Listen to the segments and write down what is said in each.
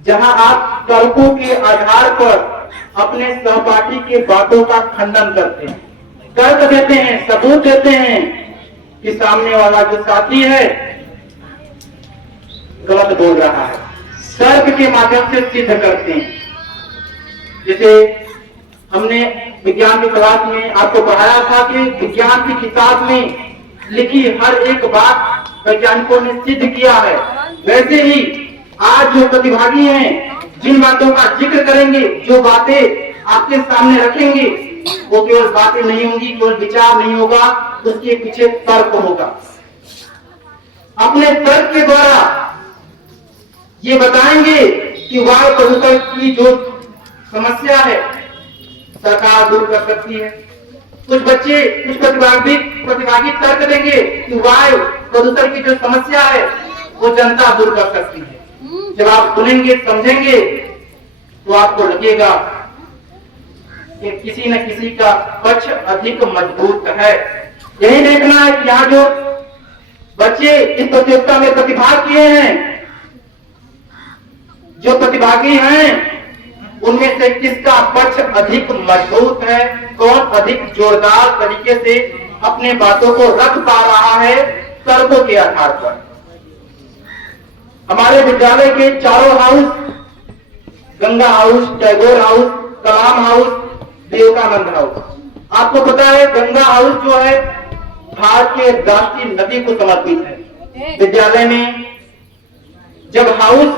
जहां आप तर्कों के आधार पर अपने सहपाठी के बातों का खंडन करते हैं, तर्क देते हैं, सबूत देते हैं कि सामने वाला जो साथी है गलत बोल रहा है, तर्क के माध्यम से सिद्ध करते हैं। जैसे हमने विज्ञान की क्लास में आपको पढ़ाया था कि विज्ञान की किताब में लिखी हर एक बात वैज्ञानिकों ने सिद्ध किया है, वैसे ही आज जो प्रतिभागी हैं जिन बातों का जिक्र करेंगे, जो बातें आपके सामने रखेंगे, वो केवल बातें नहीं होंगी, केवल विचार नहीं होगा, उसके पीछे तर्क होगा। अपने तर्क के द्वारा ये बताएंगे कि वायु प्रदूषण की जो समस्या है सरकार दूर कर सकती है। कुछ बच्चे, कुछ प्रतिभागी तर्क देंगे कि वायु प्रदूषण की जो समस्या है वो जनता दूर कर सकती है। जब आप सुनेंगे, समझेंगे, तो आपको लगेगा कि किसी न किसी का पक्ष अधिक मजबूत है। यही देखना है कि यहाँ जो बच्चे इस प्रतियोगिता में प्रतिभाग किए हैं, जो प्रतिभागी हैं, उनमें से किसका पक्ष अधिक मजबूत है, कौन अधिक जोरदार तरीके से अपने बातों को रख पा रहा है तर्कों के आधार पर। हमारे विद्यालय के चारों house, Ganga house, Tagore house, Kalam house, Vivekananda house, आपको पता है गंगा हाउस जो है भारत के राष्ट्रीय नदी को समर्पित है। विद्यालय में जब हाउस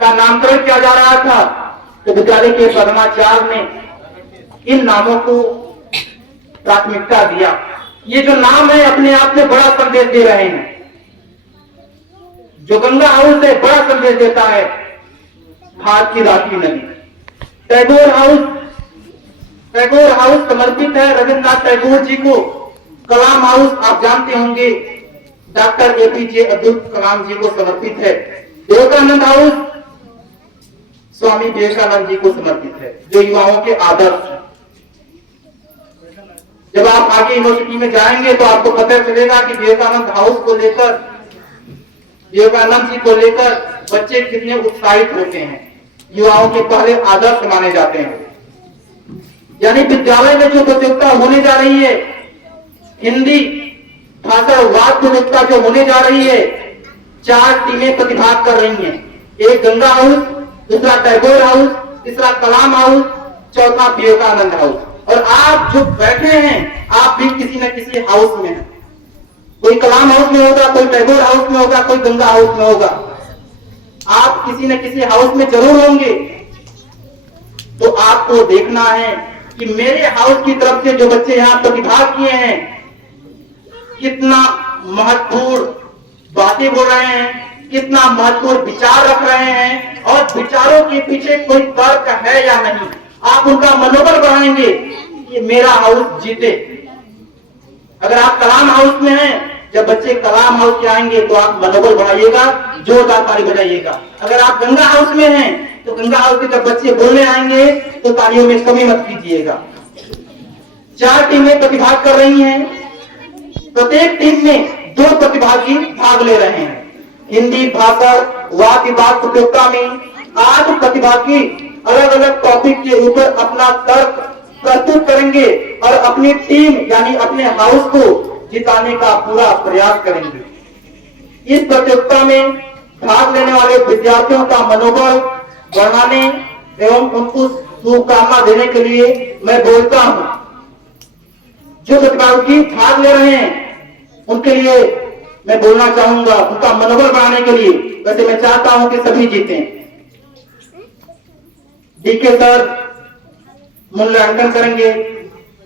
का नामकरण किया जा रहा था तो विद्यालय के प्रधानाचार्य ने इन नामों को प्राथमिकता दिया। ये जो नाम है अपने आप में बड़ा संदेश दे रहे हैं। जो गंगा हाउस है बड़ा संदेश देता है भारत की राष्ट्रीय नदी। टैगोर हाउस समर्पित है रविन्द्रनाथ टैगोर जी को। कलाम हाउस आप जानते होंगे डॉक्टर एपीजे अब्दुल कलाम जी को समर्पित है। विवेकानंद हाउस स्वामी विवेकानंद जी को समर्पित है, जो युवाओं के आदर्श हैं। जब आप आगे यूनिवर्सिटी में जाएंगे तो आपको पता चलेगा कि विवेकानंद हाउस को लेकर, विवेकानंद जी को लेकर बच्चे कितने उत्साहित होते हैं, युवाओं के पहले आदर्श माने जाते हैं। यानी विद्यालय में जो प्रतियोगिता होने जा रही है, हिंदी भाषा वाद प्रतियोगिता जो होने जा रही है, 4 टीमें प्रतिभाग कर रही हैं। एक गंगा हाउस, दूसरा टैगोर हाउस, तीसरा कलाम हाउस, चौथा विवेकानंद हाउस। और आप जो बैठे हैं आप भी किसी न किसी हाउस में हैं। कोई कलाम हाउस में होगा, कोई टैगोर हाउस में होगा, कोई गंगा हाउस में होगा। आप किसी न किसी हाउस में जरूर होंगे। तो आपको देखना है कि मेरे हाउस की तरफ से जो बच्चे यहाँ प्रतिभाग किए हैं कितना महत्वपूर्ण बातें बोल रहे हैं, कितना महत्वपूर्ण विचार रख रहे हैं, और विचारों के पीछे कोई तर्क है या नहीं। आप उनका मनोबल बढ़ाएंगे कि मेरा हाउस जीते। अगर आप कलाम हाउस में हैं, जब बच्चे कलाम हाउस के आएंगे तो आप मनोबल बढ़ाइएगा, जोरदार ताली बजाइएगा। अगर आप गंगा हाउस में हैं तो गंगा हाउस के जब बच्चे बोलने आएंगे तो तालियों में कमी मत कीजिएगा। 4 टीमें प्रतिभाग कर रही हैं। प्रत्येक टीम में 2 प्रतिभागी भाग ले रहे हैं। हिंदी भाषा वाद विवाद प्रतियोगिता में 8 प्रतिभागी अलग अलग टॉपिक के ऊपर अपना तर्क प्रस्तुत करेंगे और अपनी टीम यानी अपने हाउस को जिताने का पूरा प्रयास करेंगे। इस प्रतियोगिता में भाग लेने वाले विद्यार्थियों का मनोबल बढ़ाने एवं उनको शुभकामना देने के लिए मैं बोलता हूं। जो प्रतिभागी भाग ले रहे हैं उनके लिए मैं बोलना चाहूंगा, उनका मनोबल बढ़ाने के लिए। वैसे मैं चाहता हूं कि सभी जीतें। डीके सर मूल्यांकन करेंगे,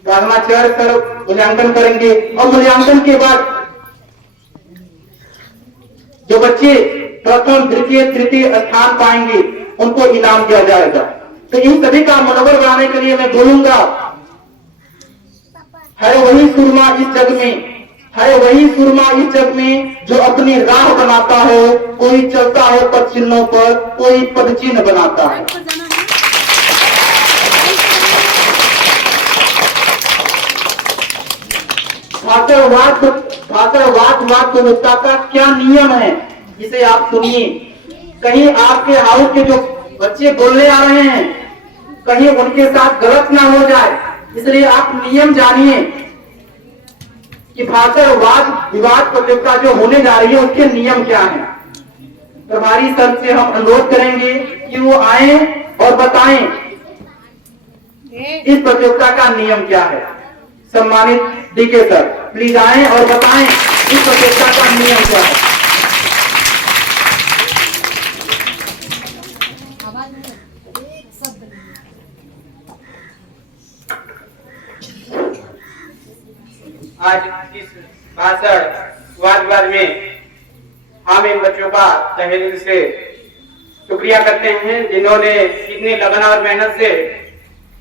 प्रधानाचार्य सर मूल्यांकन करेंगे, और मूल्यांकन के बाद जो बच्चे प्रथम, द्वितीय, तृतीय स्थान पाएंगे उनको इनाम दिया जाएगा। तो इन सभी का मनोबल बढ़ाने के लिए मैं बोलूंगा, है वही सुरमा इस जग में, है वही सुरमा इस जग में जो अपनी राह बनाता है। कोई चलता है पद चिन्हों पर, कोई पद चिन्ह बनाता है। भाषावाद विविधता का क्या नियम है, जिसे आप सुनिए। कहीं आपके हाउस के जो बच्चे बोलने आ रहे हैं, कहीं उनके साथ गलत ना हो जाए, इसलिए आप नियम जानिए कि भाषा वाद विवाद प्रतियोगिता जो होने जा रही है उसके नियम क्या है। प्रभारी सर से हम अनुरोध करेंगे कि वो आए और बताएं इस प्रतियोगिता का नियम क्या है। सम्मानित डीके सर प्लीज आए और बताएं इस प्रतियोगिता का नियम क्या है। आज इस भाषण वाद विवाद में हम इन बच्चों का तहे दिल से शुक्रिया करते हैं जिन्होंने इतनी लगन और मेहनत से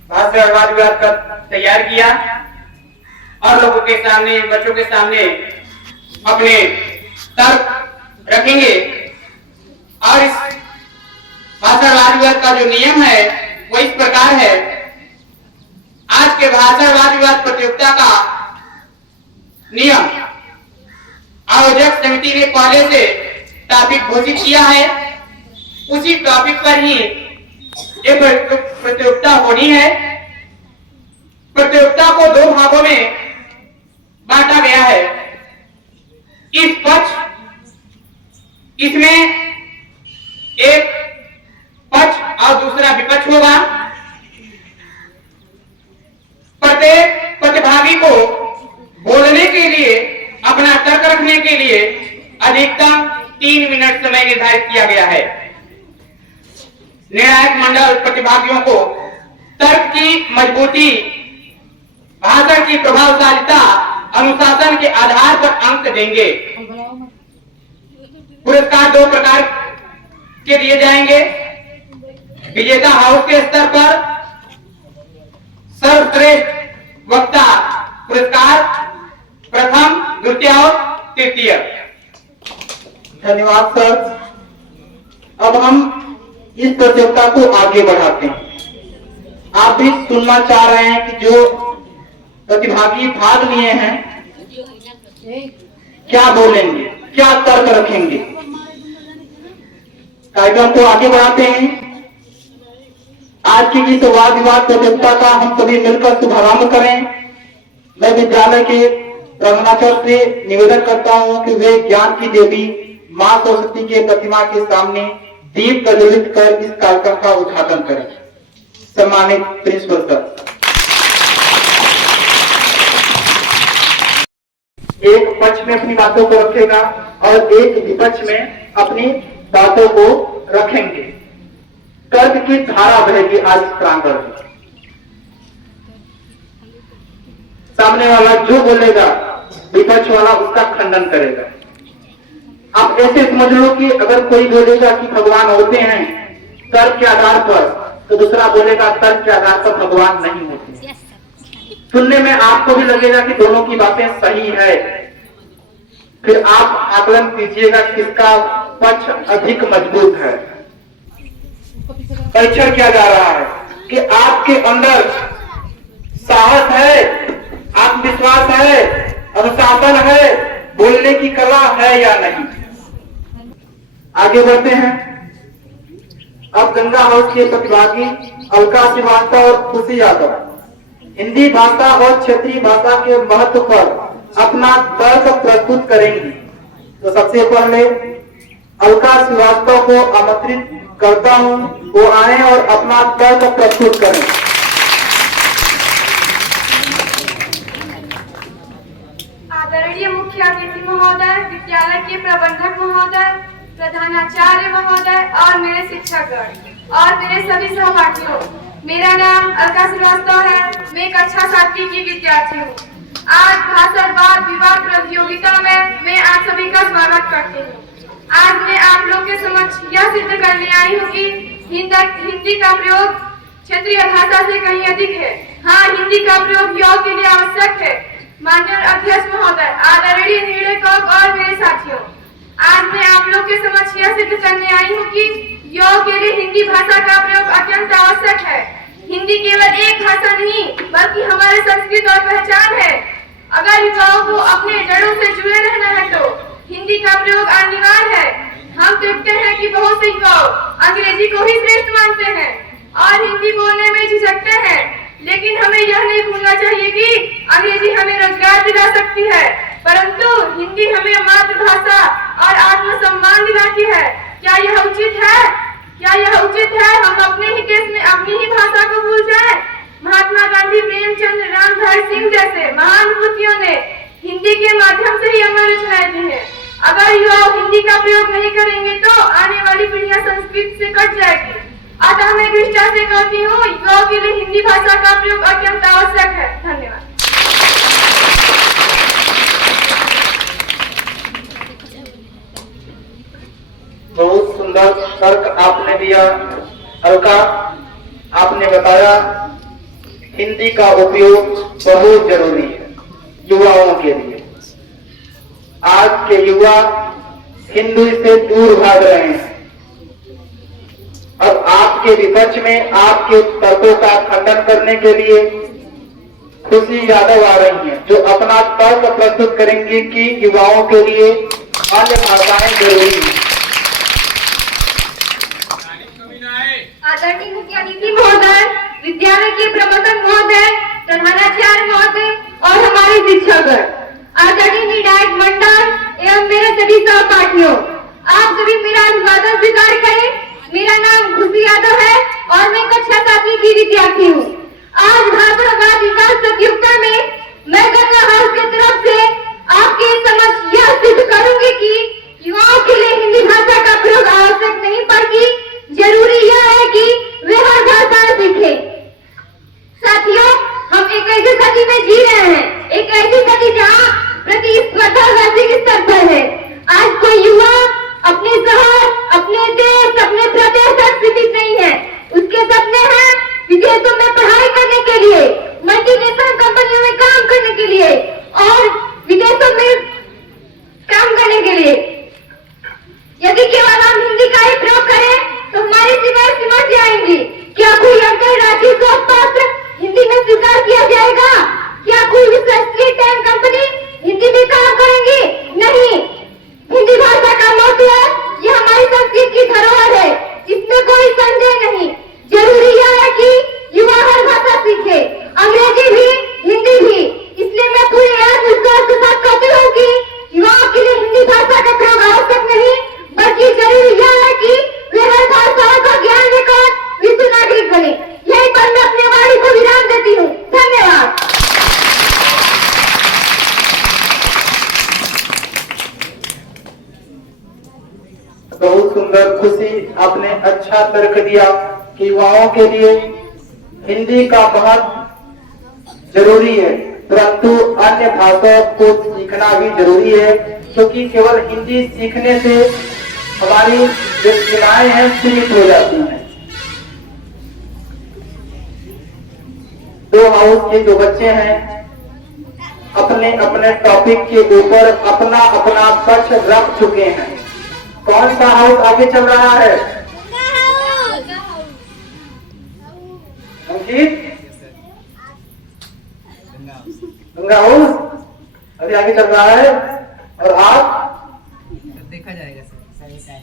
भाषण वाद विवाद का तैयार किया और लोगों के सामने, बच्चों के सामने अपने तर्क रखेंगे। और इस भाषण वाद विवाद का जो नियम है वो इस प्रकार है। आज के भाषण वाद विवाद प्रतियोगिता का नियम आयोजक समिति ने पहले से टॉपिक घोषित किया है, उसी टॉपिक पर ही ये प्रतियोगिता होनी है। प्रतियोगिता को दो भागों में बांटा गया है। इस पक्ष, इसमें एक पक्ष और दूसरा विपक्ष होगा। प्रत्येक प्रतिभागी को बोलने के लिए, अपना तर्क रखने के लिए अधिकतम 3 मिनट समय निर्धारित किया गया है। निर्णायक मंडल प्रतिभागियों को तर्क की मजबूती, भाषण की प्रभावशालिता, अनुशासन के आधार पर अंक देंगे। पुरस्कार 2 प्रकार के दिए जाएंगे। विजेता हाउस के स्तर पर सर्वश्रेष्ठ वक्ता पुरस्कार प्रथम, द्वितीय और तृतीय। धन्यवाद सर। अब हम इस प्रतियोगिता को आगे बढ़ाते हैं। आप भी सुनना चाह रहे हैं कि जो प्रतिभागी भाग लिए हैं क्या बोलेंगे, क्या तर्क रखेंगे। कार्यक्रम को आगे बढ़ाते हैं। आज की इस वाद विवाद प्रतियोगिता का हम सभी मिलकर शुभारंभ करें। मैं विद्यालय के प्रधानाचार्य से निवेदन करता हूं कि वे ज्ञान की देवी मां सरस्वती के प्रतिमा के सामने दीप प्रज्वलित कर इस कार्यक्रम का उद्घाटन करें। सम्मानित प्रिंसिपल सर। एक पक्ष में अपनी बातों को रखेगा और एक विपक्ष में अपनी बातों को रखेंगे। तर्क की धारा बहेगी आज इस प्रांगण में। सामने वाला जो बोलेगा विपक्ष वाला उसका खंडन करेगा। आप ऐसे समझ लो कि अगर कोई बोलेगा कि भगवान होते हैं तर्क के आधार पर, तो दूसरा बोलेगा तर्क के आधार पर भगवान नहीं होते। सुनने में आपको भी लगेगा कि दोनों की बातें सही है, फिर आप आकलन कीजिएगा किसका पक्ष अधिक मजबूत है। परीक्षण किया जा रहा है कि आपके अंदर साहस है, आत्मविश्वास है, अनुशासन है, बोलने की कला है या नहीं। आगे बढ़ते हैं। अब गंगा हाउस के प्रतिभागी अलका श्रीवास्तव और खुशी यादव हिंदी भाषा और क्षेत्रीय भाषा के महत्व पर अपना तर्क प्रस्तुत करेंगी। तो सबसे पहले अलका श्रीवास्तव को आमंत्रित करता हूं, वो आए और अपना तर्क प्रस्तुत करें। आदरणीय मुख्य अतिथि महोदय, विद्यालय के प्रबंधक महोदय, प्रधानाचार्य महोदय और मेरे शिक्षकगण और मेरे सभी सहपाठियों, मेरा नाम अलका श्रीवास्तव है। मैं कक्षा 7वीं की विद्यार्थी हूँ। आज भाषण वाद विवाद प्रतियोगिता में मैं आप सभी का स्वागत करती हूँ। आज मैं आप लोग के समक्ष यह सिद्ध करने आई हूँ कि हिंदी का प्रयोग क्षेत्रीय भाषा से कहीं अधिक है। हाँ, हिंदी का प्रयोग योग के लिए आवश्यक है। माननीय अध्यक्ष महोदय, आदरणीय निदेशक और मेरे साथियों, आज मैं आप लोग के समक्ष यह सिद्ध करने आई हूँ कि योग के लिए हिंदी भाषा का प्रयोग अत्यंत आवश्यक है। हिंदी केवल एक भाषा नहीं बल्कि हमारे संस्कृति और पहचान है। अगर युवाओं को अपने जड़ों से जुड़े रहना है तो हिंदी का प्रयोग अनिवार्य है। हम देखते हैं कि बहुत से युवा अंग्रेजी को ही श्रेष्ठ मानते हैं और हिंदी बोलने में झिझकते हैं, लेकिन हमें यह नहीं भूलना चाहिए कि अंग्रेजी हमें रोजगार दिला सकती है, परंतु हिंदी हमें मातृभाषा और आत्मसम्मान दिलाती है। क्या यह उचित है? क्या यह उचित है हम अपने ही देश में अपनी ही भाषा को भूल जाएं? महात्मा गांधी, प्रेमचंद, रामधारी सिंह जैसे महान विभूतियों ने हिंदी के माध्यम से ही अमर रचनाएं दी है। अगर युवा हिंदी का प्रयोग नहीं करेंगे तो आने वाली पीढ़ियां संस्कृत से कट जाएगी। अतः मैं दृष्टा से कहती हूँ, युवाओं के लिए हिंदी भाषा का प्रयोग अत्यंत आवश्यक है। धन्यवाद। बहुत सुंदर तर्क आपने दिया। अलका, आपने बताया हिंदी का उपयोग बहुत जरूरी है युवाओं के लिए। आज के युवा हिंदी से दूर भाग रहे हैं। अब आपके विपक्ष में आपके तर्कों का खंडन करने के लिए खुशी यादव आ रही हैं, जो अपना तर्क प्रस्तुत करेंगी कि युवाओं के लिए अन्य भाषाएं जरूरी हैं। आदरणीय मुख्य अतिथि महोदय, विद्यालय के प्रबंधक महोदय, प्रधानाचार्य महोदय और हमारे शिक्षकगण, आदरणीय निर्णायक मंडल एवं मेरे सभी सहपाठियों, आप सभी मेरा अभिवादन स्वीकार करें। मेरा नाम खुशी यादव है और मैं कक्षा 7वीं की विद्यार्थी हूँ। आज भाषावाद विकास प्रतियोगिता में मैं गंगा हाउस की तरफ से आपके समक्ष यह सिद्ध करूंगी कि युवाओं के लिए हिंदी भाषा का प्रयोग आवश्यक नहीं, बल्कि जरूरी यह है कि वे हर भाषा सीखे। साथियों, हम एक ऐसी सदी में जी रहे हैं, एक ऐसी सदी जहाँ प्रतिस्पर्धा वैश्विक स्तर पर है। आज कोई युवा अपने शहर, अपने देश, अपने प्रदेश तक सीमित नहीं है। उसके सपने हैं विदेशों में पढ़ाई करने के लिए, मल्टीनेशनल कंपनियों में काम करने के लिए और विदेशों में काम करने के लिए। यदि केवल हम हिंदी का ही प्रयोग करें तो हमारी सीमाएं सिमट जाएंगी। क्या कोई अंतरराष्ट्रीय शोध पत्र हिंदी में स्वीकार किया जाएगा? क्या कोई विश्वस्तरीय टैंक कंपनी हिंदी में काम करेंगी? नहीं। हिंदी भाषा का महत्व है, यह हमारी संस्कृति की धरोहर है, इसमें कोई संदेह नहीं। जरूरी यह है कि युवा हर भाषा सीखे, अंग्रेजी भी, हिंदी भी। इसलिए मैं पूरे विश्वास के साथ कहती हूँ कि युवाओं के लिए हिंदी भाषा का प्रयोग आवश्यक नहीं, बल्कि जरूरी यह है कि वे हर भाषाओं का ज्ञान लेकर विश्व नागरिक बने। यही पर मैं अपने वाणी को विराम देती हूँ। धन्यवाद। बहुत सुंदर। खुशी, आपने अच्छा तर्क दिया कि युवाओं के लिए हिंदी का बहुत जरूरी है, परंतु अन्य भाषाओं को सीखना भी जरूरी है, क्योंकि केवल हिंदी सीखने से हमारी जो सीमाएं हैं सीमित हो जाती हैं। दो हाउस के जो बच्चे हैं अपने अपने टॉपिक के ऊपर अपना अपना पक्ष रख चुके हैं। कौन सा हाउस आगे चल रहा है? अंकित, गंगा हाउस अभी आगे चल रहा है। और आप देखा जाएगा सर,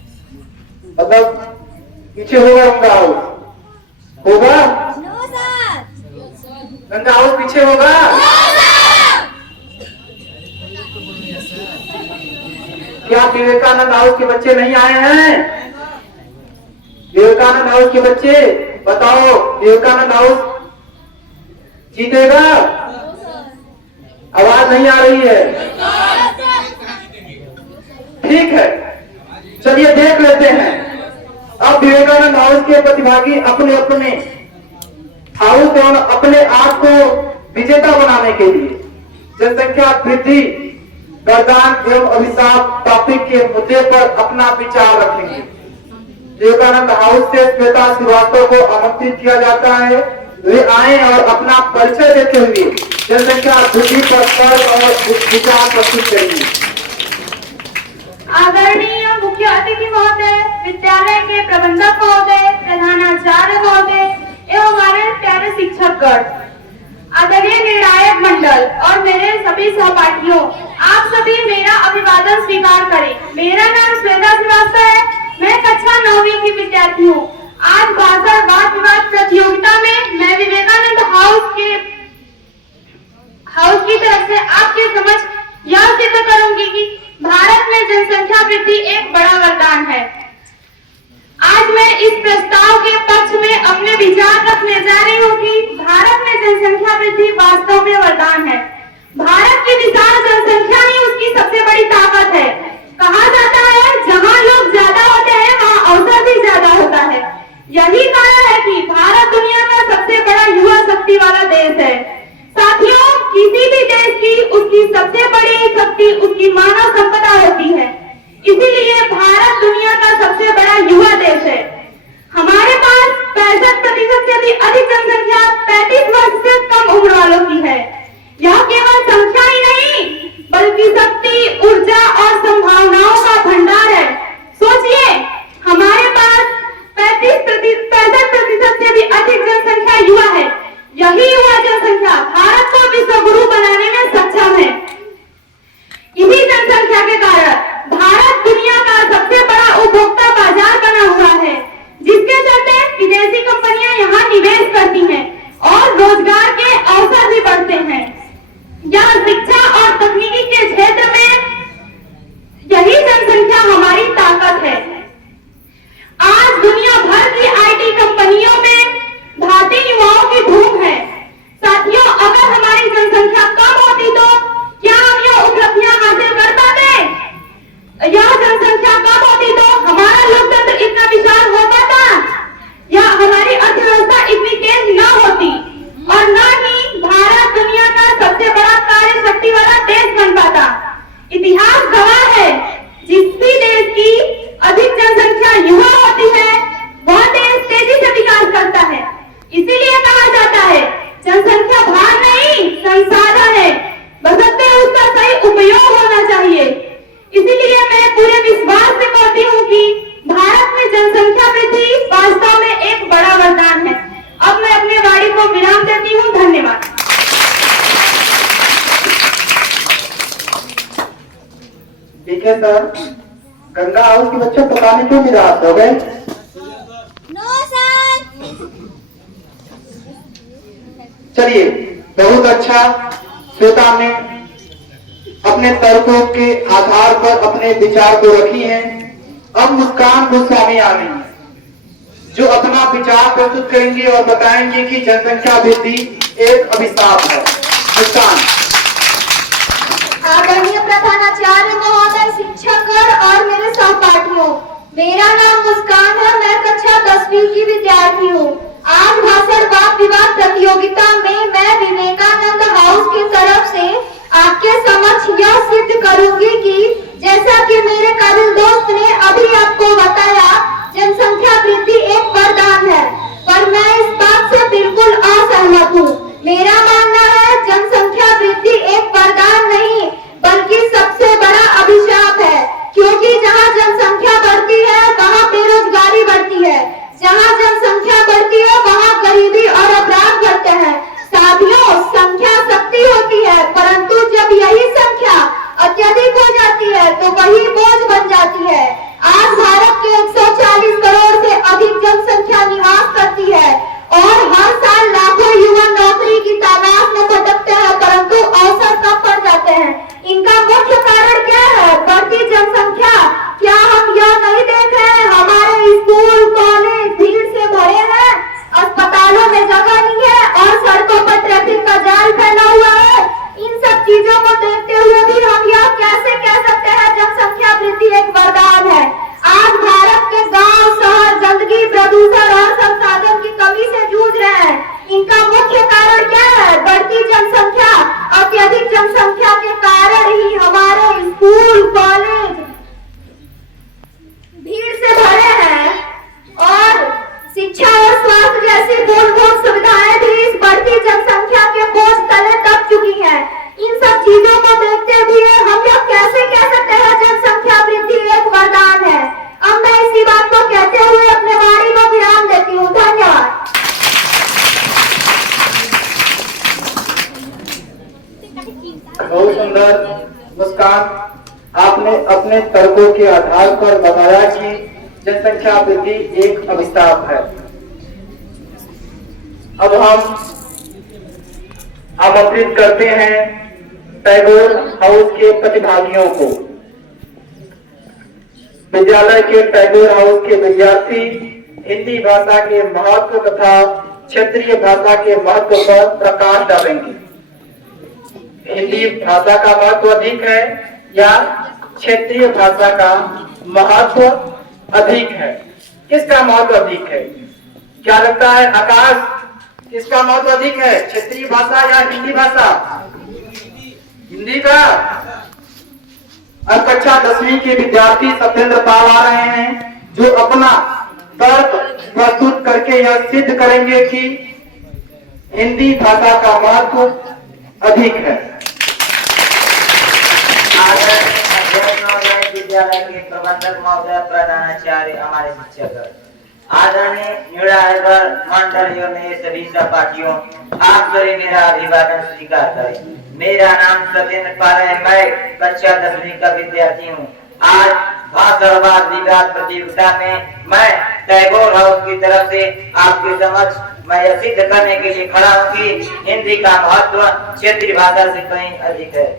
मतलब पीछे होगा गंगा हाउस? होगा? गंगा हाउस पीछे होगा? क्या विवेकानंद हाउस के बच्चे नहीं आए हैं? विवेकानंद हाउस के बच्चे बताओ, विवेकानंद हाउस जीतेगा? आवाज नहीं आ रही है। ठीक है, चलिए देख लेते हैं। अब विवेकानंद हाउस के प्रतिभागी अपने अपने हाउस और अपने आप को विजेता बनाने के लिए जनसंख्या वृद्धि, वरदान एवं अभिशाप टॉपिक के मुद्दे पर अपना विचार रखेंगे। विवेकानंद हाउस से श्वेता श्रीवास्तव को आमंत्रित किया जाता है। वे आए और अपना परिचय देते हुए जनसंख्या वृद्धि पर तर्क और विचार प्रस्तुत करेंगे। आदरणीय मुख्य अतिथि महोदय, विद्यालय के प्रबंधक महोदय, प्रधानाचार्य महोदय एवं हमारे प्यारे शिक्षकगण, आदरणीय निर्णायक मंडल और मेरे सभी सहपाठियों, आप आप सभी मेरा अभिवादन स्वीकार करें। मेरा नाम श्वेता श्रीवास्तव है। मैं कक्षा 9वीं की विद्यार्थी हूँ। आज भाषा वाद विवाद प्रतियोगिता में मैं विवेकानंद हाउस की तरफ से आपके समक्ष यह सिद्ध करूंगी कि भारत में जनसंख्या वृद्धि एक बड़ा वरदान है। आज मैं इस प्रस्ताव के पक्ष में अपने विचार रखने जा रही हूँ कि भारत में जनसंख्या वृद्धि वास्तव में वरदान है। भारत की विशाल जनसंख्या ही उसकी सबसे बड़ी ताकत है। कहा जाता है जहाँ लोग ज्यादा होते हैं वहाँ अवसर भी ज्यादा होता है। यही कारण है कि भारत दुनिया का सबसे बड़ा युवा शक्ति वाला देश है। साथियों, किसी भी देश की उसकी सबसे बड़ी शक्ति उसकी मानव संपदा होती है। इसीलिए भारत दुनिया का सबसे बड़ा युवा देश है। हमारे पास 65% से भी अधिक जनसंख्या 35 वर्ष से कम उम्र वालों की है। यह केवल संख्या ही नहीं बल्कि शक्ति, ऊर्जा और संभावनाओं का भंडार है। सोचिए, हमारे पास 65% से भी अधिक जनसंख्या युवा है। यही युवा जनसंख्या भारत को विश्व गुरु बनाने में सक्षम है। इसी जनसंख्या के कारण भारत दुनिया का सबसे बड़ा उपभोक्ता बाजार बना हुआ है, जिसके चलते विदेशी कंपनियां यहाँ निवेश करती हैं और रोजगार के अवसर भी बढ़ते हैं। यहाँ शिक्षा और तकनीकी के क्षेत्र में यही जनसंख्या हमारी ताकत है। आज दुनिया भर की आईटी कंपनियों में भारतीय युवाओं की धूम है। साथियों, अगर हमारी जनसंख्या कम होती तो क्या हम यह उपलब्धियां हासिल कर पाते? यह जनसंख्या कम होती तो हमारा लोकतंत्र इतना विशाल हो पाता या हमारी अर्थव्यवस्था इतनी तेज न होती और न ही भारत दुनिया का सबसे बड़ा कार्य शक्ति वाला देश बन पाता। इतिहास गवाह है, जिस भी देश की अधिक जनसंख्या युवा होती है वह देश तेजी से विकास करता है। इसीलिए कहा जाता है जनसंख्या भार नहीं संसाधन है, बशर्ते उसका सही उपयोग होना चाहिए। इसीलिए मैं पूरे विश्वास से कहती हूँ कि भारत में जनसंख्या वृद्धि वास्तव में एक बड़ा वरदान है। अब मैं अपने वाणी को विराम देती हूँ। धन्यवाद। ठीक है सर, गंगा हाउस के बच्चे पता नहीं क्यों निराश हो गए? चलिए, बहुत अच्छा। श्वेता ने अपने तर्कों के आधार पर अपने विचार को रखी हैं। अब मुस्कान गोस्वामी आ गई हैं, जो अपना विचार प्रस्तुत करेंगे और बताएंगे कि जनसंख्या वृद्धि एक अभिशाप है। मुस्कान। आदरणीय प्रधानाचार्य महोदय, शिक्षकगण और मेरे सहपाठियों, मेरा नाम मुस्कान है। मैं कक्षा 10वीं की विद्यार्थी हूँ। आज भाषण वाद विवाद प्रतियोगिता में मैं विवेकानंद हाउस की तरफ से आपके समक्ष यह सिद्ध करूंगी कि जैसा कि मेरे काबिल दोस्त ने अभी आपको बताया, जनसंख्या वृद्धि एक वरदान है, पर मैं इस बात से बिल्कुल असहमत हूँ। मेरा मानना है जनसंख्या वृद्धि एक वरदान नहीं बल्कि सबसे बड़ा अभिशाप है, क्योंकि जहाँ जनसंख्या बढ़ती है वहाँ बेरोजगारी बढ़ती है, जहाँ जनसंख्या बढ़ती है वहाँ गरीबी और अपराध बढ़ते हैं। साथियों, संख्या शक्ति होती है, परंतु जब यही संख्या अत्यधिक हो जाती है तो वही बोझ बन जाती है। आज भारत के 140 करोड़ से अधिक जनसंख्या निवास करती है और हर साल लाखों युवा नौकरी की तलाश में भटकते हैं, परंतु अवसर कम पड़ जाते हैं। इनका मुख्य कारण क्या है? बढ़ती जनसंख्या। क्या हम यह नहीं देख रहे हैं हमारे स्कूल कॉलेज भीड़ से भरे हैं, अस्पतालों में जगह नहीं है और सड़कों पर ट्रैफिक का जाल फैला हुआ है? इन सब चीजों को देखते हुए भी हम यह कैसे कह सकते हैं जनसंख्या वृद्धि एक वरदान है? आज भारत के गांव शहर गंदगी, प्रदूषण और संसाधन की कमी से जूझ रहे हैं। इनका मुख्य कारण क्या है? बढ़ती जनसंख्या। अत्यधिक जनसंख्या के कारण ही हमारे स्कूल कॉलेज भीड़ से भरे हैं और शिक्षा और स्वास्थ्य जैसी मूलभूत सुविधाएं भी इस बढ़ती जनसंख्या के बोझ तले दब चुकी हैं। इन सब चीजों को देखते हुए हम यह कैसे कह सकते हैं जनसंख्या वृद्धि एक वरदान है? अब मैं इसी बात को कहते हुए अपने वाणी को विराम देती हूँ। धन्यवाद। बहुत सुंदर। श्रीकांत, आपने अपने तर्कों के आधार पर बताया कि जनसंख्या वृद्धि एक अभिशाप है। अब हम आमंत्रित करते हैं टैगोर हाउस के प्रतिभागियों को। विद्यालय के टैगोर हाउस के विद्यार्थी हिंदी भाषा के महत्व तथा क्षेत्रीय भाषा के महत्व पर प्रकाश डालेंगे। हिंदी भाषा का महत्व अधिक है या क्षेत्रीय भाषा का महत्व अधिक है? किसका महत्व अधिक है? क्या लगता है आकाश, किसका महत्व अधिक है, क्षेत्रीय भाषा या हिंदी भाषा? हिंदी का। अब कक्षा 10वीं के विद्यार्थी सत्येंद्र पाल आ रहे हैं, जो अपना तर्क प्रस्तुत करके यह सिद्ध करेंगे कि हिंदी भाषा का महत्व अधिक है। विद्यालय के प्रबंधक महोदय, प्रधानाचार्य, हमारे शिक्षक, आदरणीय निरायवर मंडल एवं मेरे सभी सहपाठियों, आप सभी मेरा अभिवादन स्वीकार करें। मेरा नाम सत्येंद्र पाल है, मैं कक्षा 10वीं का विद्यार्थी हूँ। आज भाषावाद विवाद प्रतियोगिता में मैं टैगोर हाउस की तरफ से आपके समक्ष मैं यह सिद्ध करने के लिए खड़ा हूँ कि हिंदी का महत्व क्षेत्रीय भाषा से कहीं अधिक है।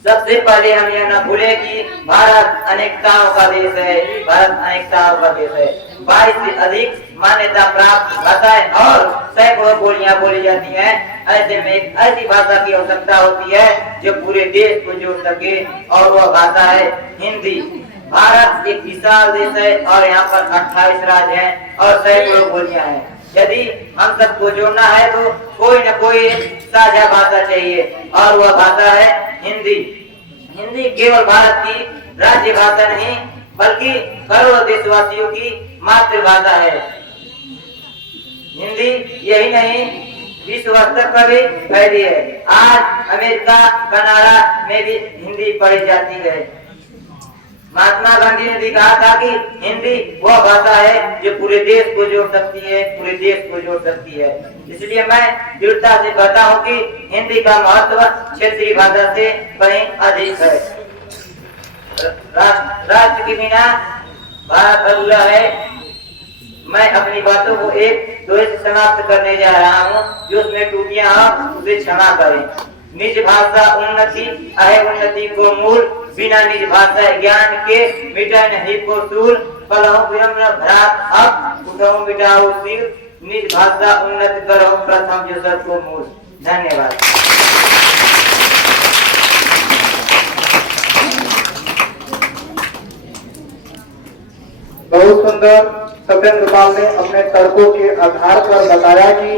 सबसे पहले हम यह न भूले कि भारत अनेकताओं का देश है, भारत अनेकताओं का देश है। 22 से अधिक मान्यता प्राप्त भाषाएं और सैकड़ों बोलियां बोली जाती हैं। ऐसे में एक ऐसी भाषा की आवश्यकता होती है जो पूरे देश को जोड़ सके, और वह भाषा है हिंदी। भारत एक विशाल देश है और यहाँ पर 28 राज्य हैं और सैकड़ों बोलियां हैं। यदि हम सबको जोड़ना है तो कोई न कोई साझा भाषा चाहिए, और वह भाषा है हिंदी। हिंदी केवल भारत की राज्य भाषा नहीं, बल्कि करोड़ों देशवासियों की मातृभाषा है। हिंदी यही नहीं, विश्व स्तर पर भी फैली है। आज अमेरिका, कनाडा में भी हिंदी पढ़ी जाती है। महात्मा गांधी ने भी कहा था कि हिंदी वह भाषा है जो पूरे देश को जोड़ सकती है, पूरे देश को जोड़ सकती है। इसलिए मैं दृढ़ता से कहता हूँ कि हिंदी का महत्व क्षेत्रीय भाषा से कहीं अधिक है। राष्ट्र के बिना भारत अधूरा है। मैं अपनी बातों को एक दोहे से समाप्त करने जा रहा हूँ, जो उसमें त्रुटियां हो उसे क्षमा करें। निज भाषा उन्नति है उन्नति को मूल, बिना निज भाषा ज्ञान के मिटा नहीं को सूल। कलहु विनम्र भ्रात अब उठहु मिटाओ सिर, निज भाषा उन्नत करो प्रथम जो सबको मूल। धन्यवाद। बहुत सुंदर। सत्येंद्र पाल ने अपने तर्कों के आधार पर बताया कि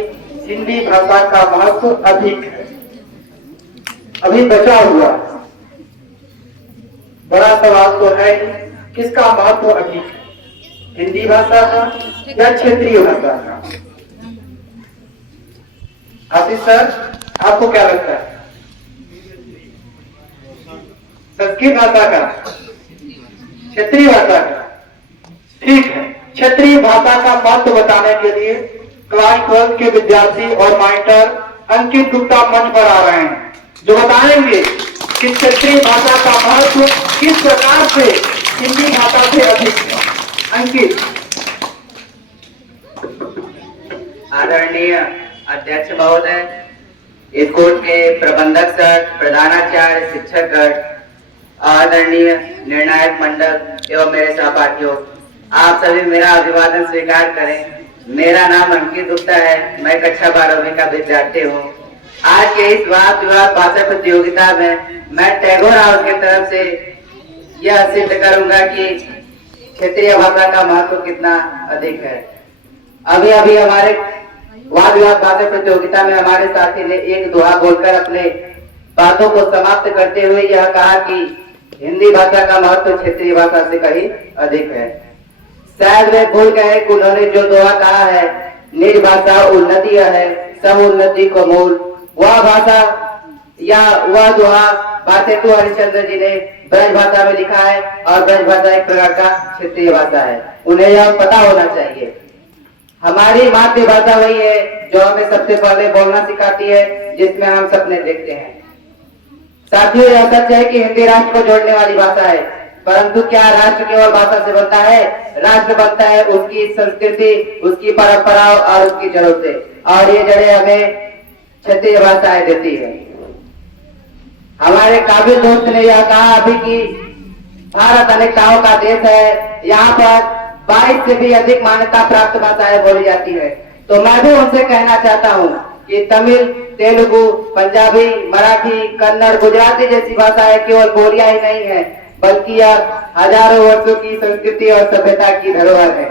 हिंदी भाषा का महत्व अधिक है। अभी बचा हुआ बड़ा सवाल तो है, किसका महत्व अधिक है, हिंदी भाषा का या क्षेत्रीय भाषा का? आशीष सर, आपको क्या लगता है? संस्कृत भाषा का, क्षेत्रीय भाषा का? ठीक है, क्षेत्रीय भाषा का महत्व बताने के लिए क्लास 12 के विद्यार्थी और मास्टर अंकित गुप्ता मंच पर आ रहे हैं, जो बताएंगे कि क्षेत्रीय भाषा का महत्व किस प्रकार से हिंदी भाषा से अधिक है। अंकित। आदरणीय अध्यक्ष महोदय, स्कूल के प्रबंधक सर, प्रधानाचार्य, शिक्षकगण, आदरणीय निर्णायक मंडल एवं मेरे सहपाठियों, आप सभी मेरा अभिवादन स्वीकार करें। मेरा नाम अंकित गुप्ता है, मैं कक्षा 12वीं का विद्यार्थी हूँ। आज के इस वाद विवाद भाषा प्रतियोगिता में मैं टैगोर हाउस की तरफ से यह सिद्ध करूंगा कि क्षेत्रीय भाषा का महत्व कितना अधिक है। अभी अभी हमारे वाद विवाद भाषा प्रतियोगिता में हमारे साथी ने एक दोहा बोलकर अपने बातों को समाप्त करते हुए यह कहा कि हिंदी भाषा का महत्व क्षेत्रीय भाषा से कहीं अधिक है। शायद वे भूल गए कि उन्होंने जो दोहा कहा है, निज भाषा उन्नति है सब उन्नति को मूल, वह भाषा या वह दोहा भारतेतु हरिश्चंद्र जी ने ब्रज भाषा में लिखा है, और ब्रज भाषा एक प्रकार का क्षेत्रीय भाषा है। उन्हें यह पता होना चाहिए। हमारी मातृभाषा वही है जो हमें सबसे पहले बोलना सिखाती है, जिसमें हम सपने देखते हैं। साथियों, यह सच है कि हिंदी राष्ट्र को जोड़ने वाली भाषा है, परंतु क्या राष्ट्र केवल भाषा से बनता है? राष्ट्र बनता है उसकी संस्कृति, उसकी परंपराओं और उसकी जड़ों से, और ये जड़ें हमें क्षेत्रीय भाषाएं देती है। हमारे काबिल दोस्त ने यह कहा अभी कि भारत अनेकताओं का देश है, यहाँ पर 22 से भी अधिक मान्यता प्राप्त भाषाएं बोली जाती है। तो मैं भी उनसे कहना चाहता हूँ कि तमिल, तेलुगु, पंजाबी, मराठी, कन्नड़, गुजराती जैसी भाषाएं केवल बोलियां ही नहीं है, बल्कि यह हजारों वर्षों की संस्कृति और सभ्यता की धरोहर है।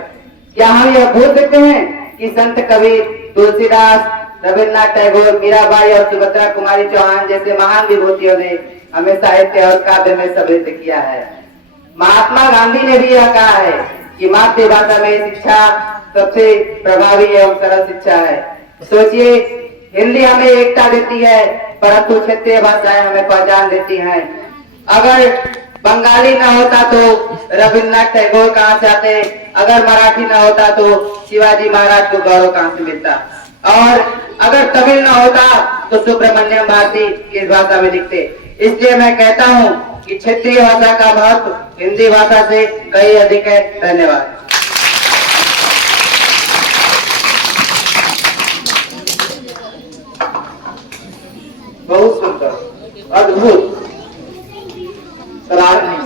क्या हम यह भूल सकते हैं कि संत कबीर, तुलसीदास, रविन्द्रनाथ टैगोर, मीराबाई और सुभद्रा कुमारी चौहान जैसे महान विभूतियों ने हमें साहित्य और काव्य में समृद्ध किया है। महात्मा गांधी ने भी यह कहा है कि मातृभाषा में शिक्षा सबसे प्रभावी एवं सरल शिक्षा है। सोचिए, हिंदी हमें एकता देती है, परंतु क्षेत्रीय भाषाएं हमें पहचान देती हैं। अगर बंगाली न होता तो रविन्द्रनाथ टैगोर कहाँ से आते? अगर मराठी न होता तो शिवाजी महाराज को गौरव कहाँ से मिलता? और अगर तमिल न होता तो सुब्रमण्यम भारती किस भाषा में लिखते? इसलिए मैं कहता हूँ कि क्षेत्रीय भाषा का महत्व हिंदी भाषा से कहीं अधिक है। धन्यवाद। बहुत सुंदर, अद्भुत, सराहनीय।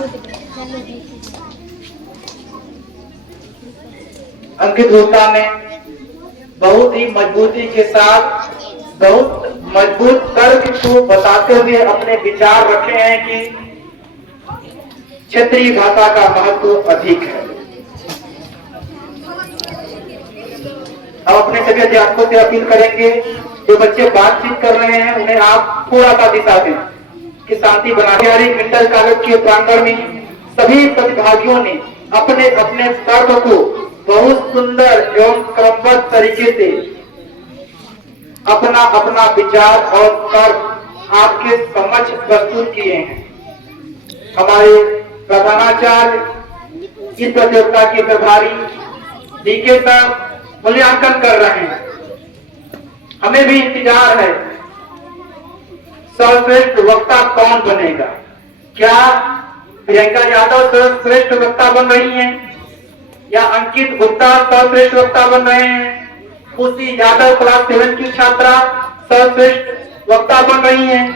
अंकित गुप्ता ने बहुत ही मजबूती के साथ, बहुत मजबूत तर्क को बताते हुए अपने विचार रखे हैं कि क्षेत्रीय भाषा का महत्व अधिक है। हम अपने सभी अध्यापकों से अपील करेंगे, जो बच्चे बातचीत कर रहे हैं उन्हें आप थोड़ा सा दिशा दें कि शांति बनाने। इंटर कॉलेज के प्रांगण में सभी प्रतिभागियों ने अपने अपने तर्क को बहुत सुंदर एवं क्रमबद्ध तरीके से अपना अपना विचार और तर्क आपके समक्ष प्रस्तुत किए हैं। हमारे प्रधानाचार्य, इस प्रतियोगिता के प्रभारी डीके सर मूल्यांकन कर रहे हैं। हमें भी इंतजार है, सर्वश्रेष्ठ वक्ता कौन बनेगा? क्या प्रियंका यादव सर्वश्रेष्ठ वक्ता बन रही हैं या अंकित गुप्ता सर्वश्रेष्ठ वक्ता बन रहे हैं? खुशी यादव क्लास 7 की छात्रा सर्वश्रेष्ठ वक्ता बन रही हैं।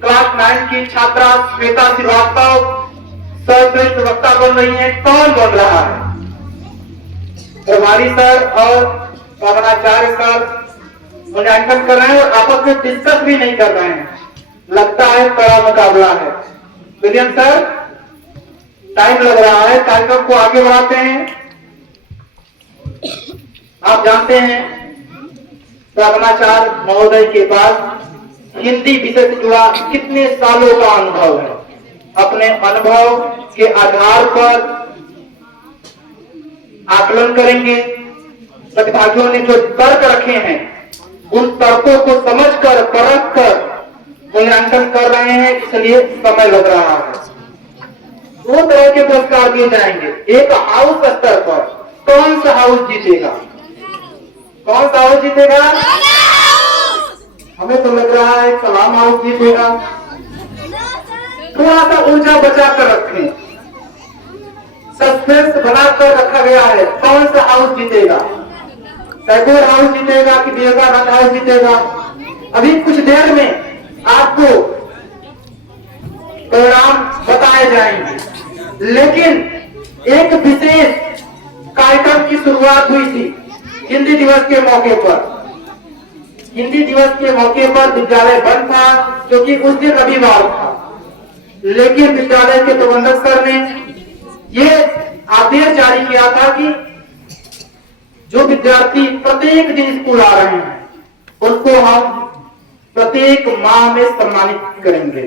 क्लास 9 की छात्रा श्वेता श्रीवास्तव सर्वश्रेष्ठ वक्ता बन रही है। कौन बन रहा है? प्रभारी सर और प्रधानाचार्य सर मूल्यांकन कर रहे हैं और आपस में डिस्कस भी नहीं कर रहे हैं। लगता है कड़ा मुकाबला है। विलियम सर, टाइम लग रहा है, कार्यक्रम को आगे बढ़ाते हैं। आप जानते हैं प्रधानाचार्य महोदय के पास हिंदी विषय से जुड़ा कितने सालों का अनुभव है। अपने अनुभव के आधार पर आकलन करेंगे। प्रतिभागियों ने जो तर्क रखे हैं उन तर्कों को समझकर, परखकर मूल्यांकन कर रहे हैं, इसलिए समय लग रहा है। 2 तरह के पुरस्कार दिए जाएंगे। एक हाउस स्तर पर, कौन सा हाउस जीतेगा? कौन सा हाउस जीतेगा? हमें तो लग रहा है सलाम हाउस जीतेगा। थोड़ा सा ऊर्जा बचा कर रखें, सस्पेंस बनाकर रखा गया है। कौन सा हाउस जीतेगा? टैगोर हाउस जीतेगा कि विवेकानंद हाउस जीतेगा? अभी कुछ देर में आपको परिणाम बताए जाएंगे। लेकिन एक विशेष कार्यक्रम की शुरुआत हुई थी हिंदी दिवस के मौके पर। हिंदी दिवस के मौके पर विद्यालय बंद था क्योंकि उस दिन रविवार था, लेकिन विद्यालय के प्रबंधक सर ने ये आदेश जारी किया था कि जो विद्यार्थी प्रत्येक दिन स्कूल आ रहे हैं उनको हम प्रत्येक माह में सम्मानित करेंगे,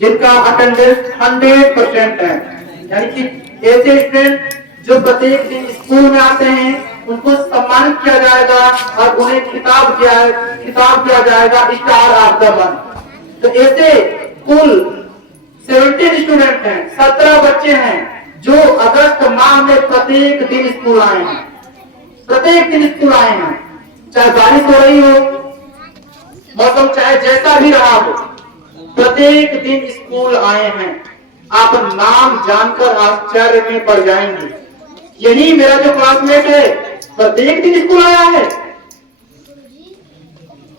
जिनका अटेंडेंस 100% है। यानी कि ऐसे स्टूडेंट जो प्रत्येक दिन स्कूल में आते हैं उनको सम्मानित किया जाएगा और उन्हें खिताब दिया जाएगा स्टार ऑफ द मंथ। तो ऐसे कुल 17 स्टूडेंट हैं, 17 बच्चे हैं जो अगस्त माह में प्रत्येक दिन स्कूल आए हैं। प्रत्येक दिन स्कूल आए हैं, चाहे बारिश हो रही हो, मौसम चाहे जैसा भी रहा हो, प्रत्येक दिन स्कूल आए हैं, आप नाम जानकर आश्चर्य में पड़ जाएंगे। यही मेरा जो क्लासमेट है प्रत्येक दिन स्कूल आया है।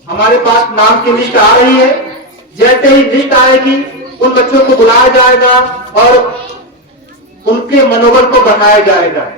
हमारे पास नाम की लिस्ट आ रही है, जैसे ही लिस्ट आएगी उन बच्चों को बुलाया जाएगा और उनके मनोबल को बढ़ाया जाएगा।